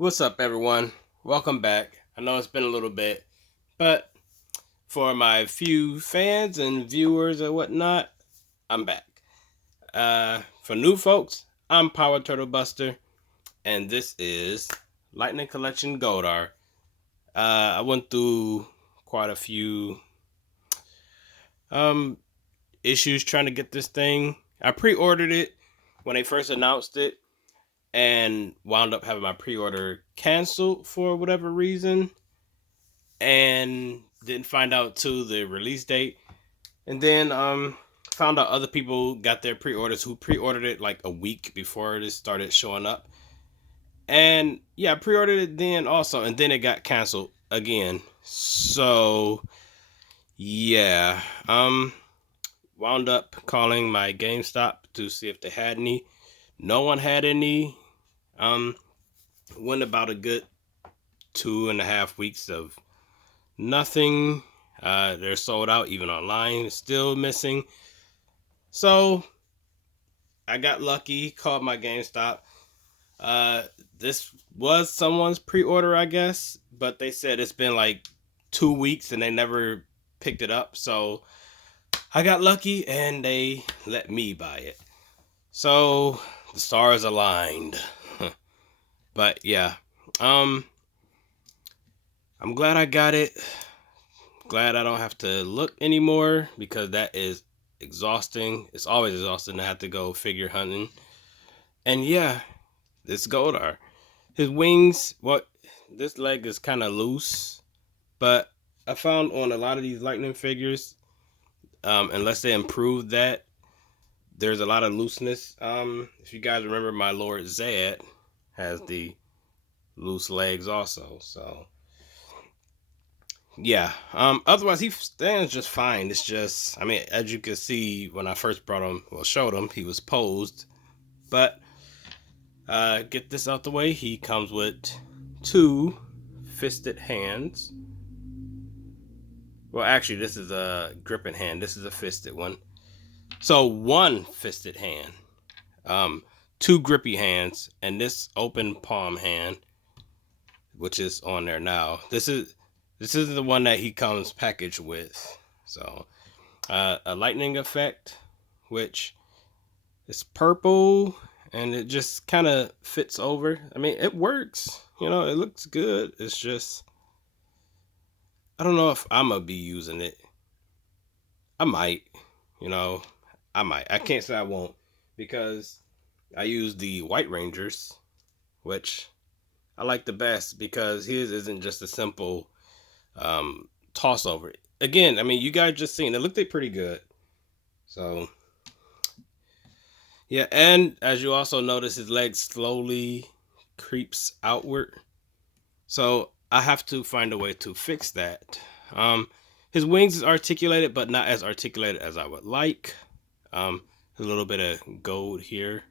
What's up, everyone? Welcome back. I know it's been a little bit, but for my few fans and viewers and whatnot, I'm back. For new folks, I'm Power Turtle Buster, and this is Lightning Collection Goldar. I went through quite a few um issues trying to get this thing. I pre-ordered it when they first announced it, and wound up having my pre-order canceled for whatever reason and didn't find out till the release date. And then found out other people got their pre-orders who pre-ordered it like a week before it started showing up. And yeah, I pre-ordered it then also, and then it got canceled again. So yeah, wound up calling my GameStop to see if they had any. No one had any. Um, went about a good 2.5 weeks of nothing. They're sold out even online. Still missing. So I got lucky. Called my GameStop. Uh, this was someone's pre-order, I guess, but they said it's been like 2 weeks and they never picked it up. So I got lucky and they let me buy it. So the stars aligned. But yeah, um, I'm glad I got it. Glad I don't have to look anymore because that is exhausting. It's always exhausting to have to go figure hunting. And yeah, this Goldar. His wings, this leg is kind of loose, but I found on a lot of these lightning figures, unless they improve that, there's a lot of looseness. If you guys remember, my Lord Zed has the loose legs also. So yeah. Otherwise he stands just fine. It's just, I mean, as you can see when I first brought him, well, showed him, he was posed. But get this out the way. He comes with two fisted hands. Well, actually, this is a gripping hand. This is a fisted one. So one fisted hand, um, two grippy hands, and this open palm hand, which is on there now. This is the one that he comes packaged with. So a lightning effect, which is purple, and it just kind of fits over. I mean, it works. It looks good. It's just I don't know if I'm gonna be using it. I might, you know, I might. I can't say I won't because I use the White Rangers, which I like the best because his isn't just a simple toss over. Again, I mean, you guys just seen it looked pretty good. So yeah, and as you also notice, his leg slowly creeps outward. So I have to find a way to fix that. His wings is articulated, but not as articulated as I would like. A little bit of gold here.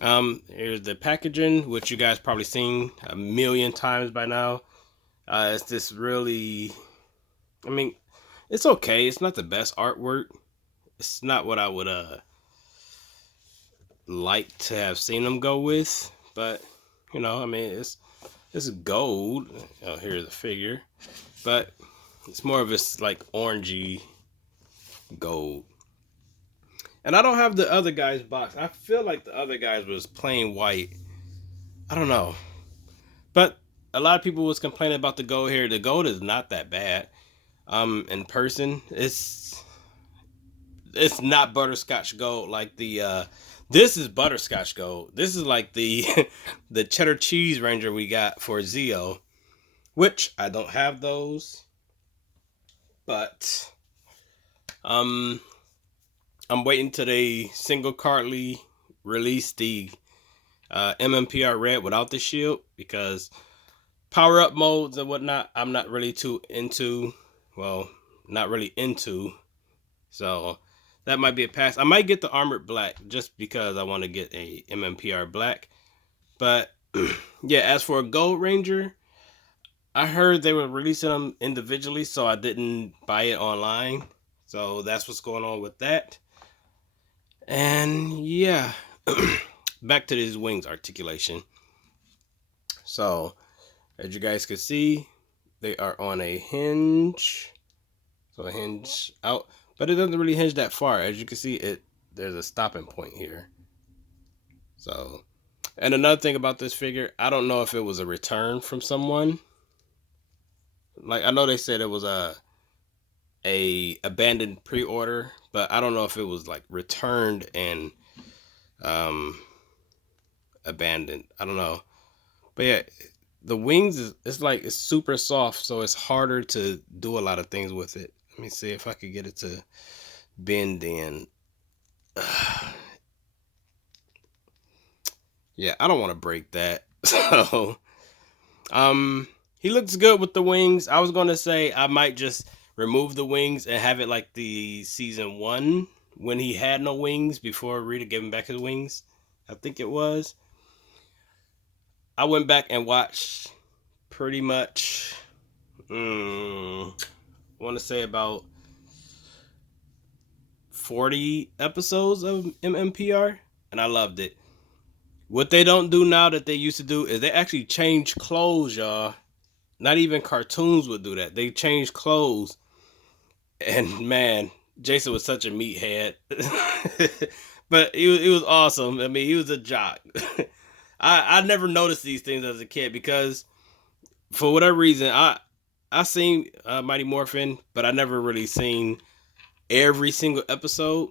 Here's the packaging, which you guys probably seen a million times by now. It's this really, I mean, it's okay. It's not the best artwork. It's not what I would like to have seen them go with, but I mean, it's gold. Oh, here's the figure, but it's more of this like orangey gold. And I don't have the other guy's box. I feel like the other guys was plain white. I don't know. But a lot of people was complaining about the gold here. The gold is not that bad. In person, it's not butterscotch gold like the this is butterscotch gold. This is like the the cheddar cheese ranger we got for Zeo, which I don't have those. But um I'm waiting till they single cardly release the MMPR red without the shield because power up modes and whatnot I'm not really too into. Well, not really into. So that might be a pass. I might get the armored black just because I want to get a MMPR black. But yeah, as for a gold ranger, I heard they were releasing them individually, so I didn't buy it online. So that's what's going on with that. And yeah, back to this wings articulation. So, as you guys can see, they are on a hinge. So a hinge out, but it doesn't really hinge that far. As you can see, there's a stopping point here. So, and another thing about this figure, I don't know if it was a return from someone. Like, I know they said it was a abandoned pre-order, but I don't know if it was like returned and um abandoned. I don't know. But yeah, the wings is it's super soft, so it's harder to do a lot of things with it. Let me see if I could get it to bend in. Yeah, I don't want to break that. So, he looks good with the wings. I was gonna say I might just remove the wings and have it like the season 1 when he had no wings before Rita gave him back his wings. I think it was. I went back and watched pretty much. I want to say about 40 episodes of MMPR, and I loved it. What they don't do now that they used to do is they actually change clothes, y'all. Not even cartoons would do that. They change clothes. And man, Jason was such a meathead. But he was awesome. I mean, he was a jock. I never noticed these things as a kid because for whatever reason, I seen Mighty Morphin, but I never really seen every single episode.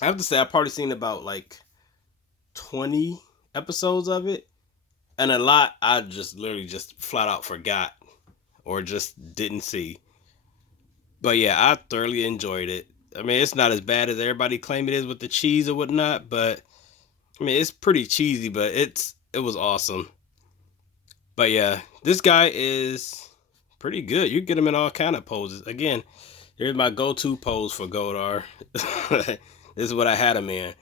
I have to say I probably seen about like 20 episodes of it. And a lot I just literally just flat out forgot or just didn't see. But yeah, I thoroughly enjoyed it. I mean, it's not as bad as everybody claim it is with the cheese or whatnot, but I mean, it's pretty cheesy, but it was awesome. But yeah, this guy is pretty good. You get him in all kind of poses. Again, here's my go-to pose for Goldar. This is what I had him in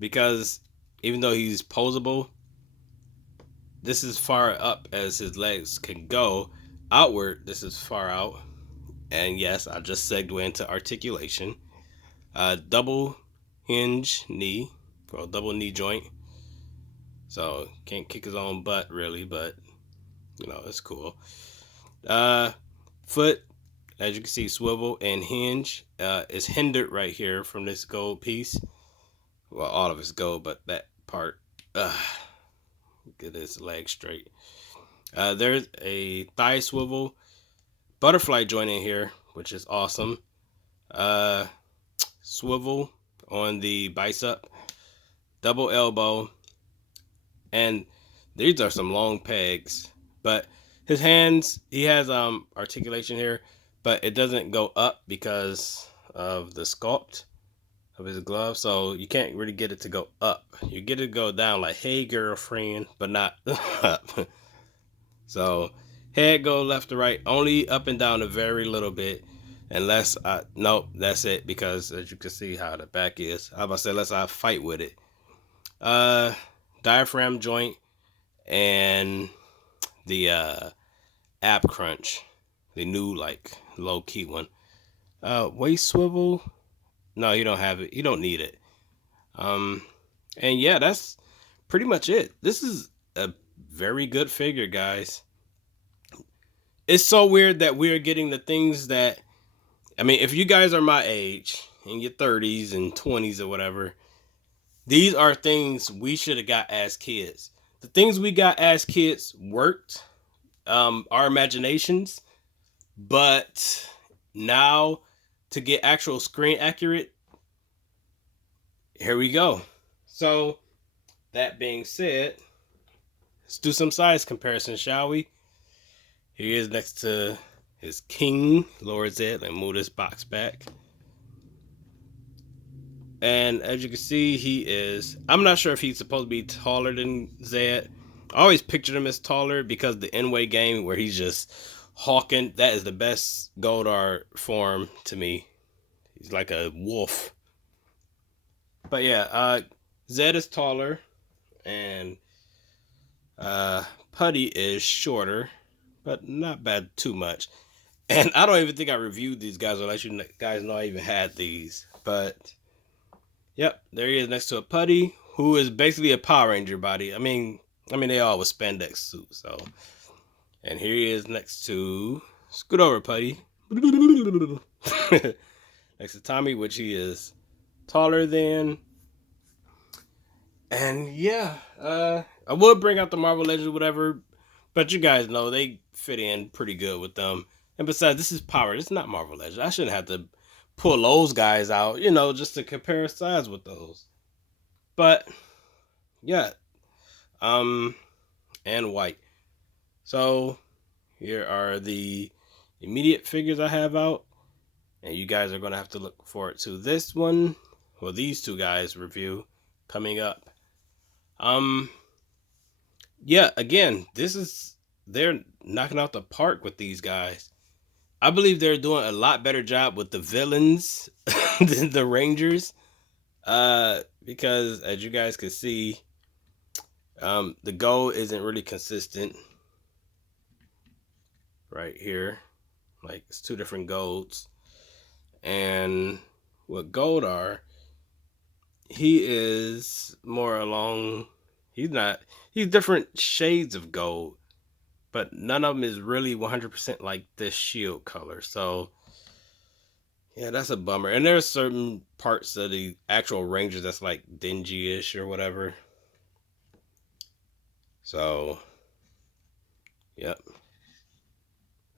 because even though he's posable, this is far up as his legs can go. Outward, this is far out. And yes, I just segued into articulation. Double hinge knee, or double knee joint. So can't kick his own butt really, but you know it's cool. Foot, as you can see, swivel and hinge is hindered right here from this gold piece. Well, all of it's gold, but that part, get his leg straight. There's a thigh swivel, butterfly joint in here, which is awesome. Swivel on the bicep, double elbow, and these are some long pegs. But his hands, he has articulation here, but it doesn't go up because of the sculpt of his glove, so you can't really get it to go up. You get it to go down like, hey girlfriend, but not up. So head go left to right, only up and down a very little bit. Unless nope, that's it, because as you can see how the back is. I was about to say unless I fight with it. Diaphragm joint and the ab crunch, the new like low key one. Waist swivel. No, you don't have it. You don't need it. And yeah, that's pretty much it. This is a very good figure, guys. It's so weird that we're getting the things that, I mean, if you guys are my age, in your 30s and 20s or whatever, these are things we should have got as kids. The things we got as kids worked, our imaginations, but now to get actual screen accurate, here we go. So, that being said, let's do some size comparison, shall we? Here he is next to his king, Lord Zed. Let me move this box back. And as you can see, he is, I'm not sure if he's supposed to be taller than Zed. I always pictured him as taller because the N-Way game where he's just hawking, that is the best Goldar form to me. He's like a wolf. But yeah, Zed is taller and Putty is shorter, but not bad too much. And I don't even think I reviewed these guys unless you guys know I even had these. But yep, there he is next to a Putty, who is basically a Power Ranger body. I mean, I mean, they all with spandex suits. So, and here he is next to scoot over, Putty. Next to Tommy, which he is taller than. And yeah, I would bring out the Marvel Legends, whatever, but you guys know they fit in pretty good with them. And besides, this is Power. This is not Marvel Legends. I shouldn't have to pull those guys out, just to compare size with those. But yeah, um, and white. So here are the immediate figures I have out, and you guys are gonna have to look forward to this one. Well, these two guys review coming up. Yeah, again, they're knocking out the park with these guys. I believe they're doing a lot better job with the villains than the Rangers. Because as you guys can see, the gold isn't really consistent right here. Like it's two different golds. And with Goldar, he is more along he's different shades of gold, but none of them is really 100% like this shield color. So yeah, that's a bummer. And there's certain parts of the actual Rangers that's like dingy-ish or whatever. So, yep.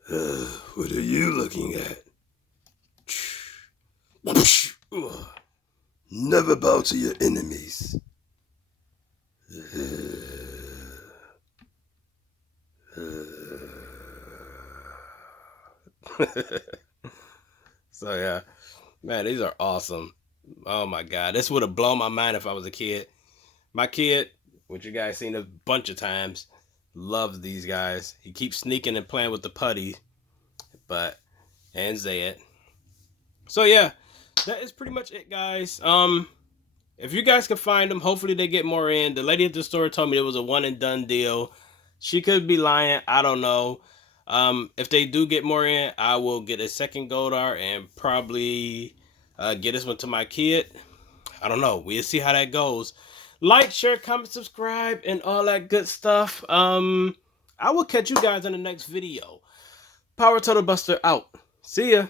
What are you looking at? Never bow to your enemies. So yeah, man, these are awesome. Oh my god, this would have blown my mind if I was a kid. My kid, which you guys seen a bunch of times, loves these guys. He keeps sneaking and playing with the putty, and Zed. So yeah, that is pretty much it, guys. If you guys can find them, hopefully they get more in. The lady at the store told me it was a one and done deal. She could be lying. I don't know. If they do get more in, I will get a second Goldar and probably get this one to my kid. I don't know. We'll see how that goes. Like, share, comment, subscribe, and all that good stuff. I will catch you guys in the next video. Power Total Buster out. See ya.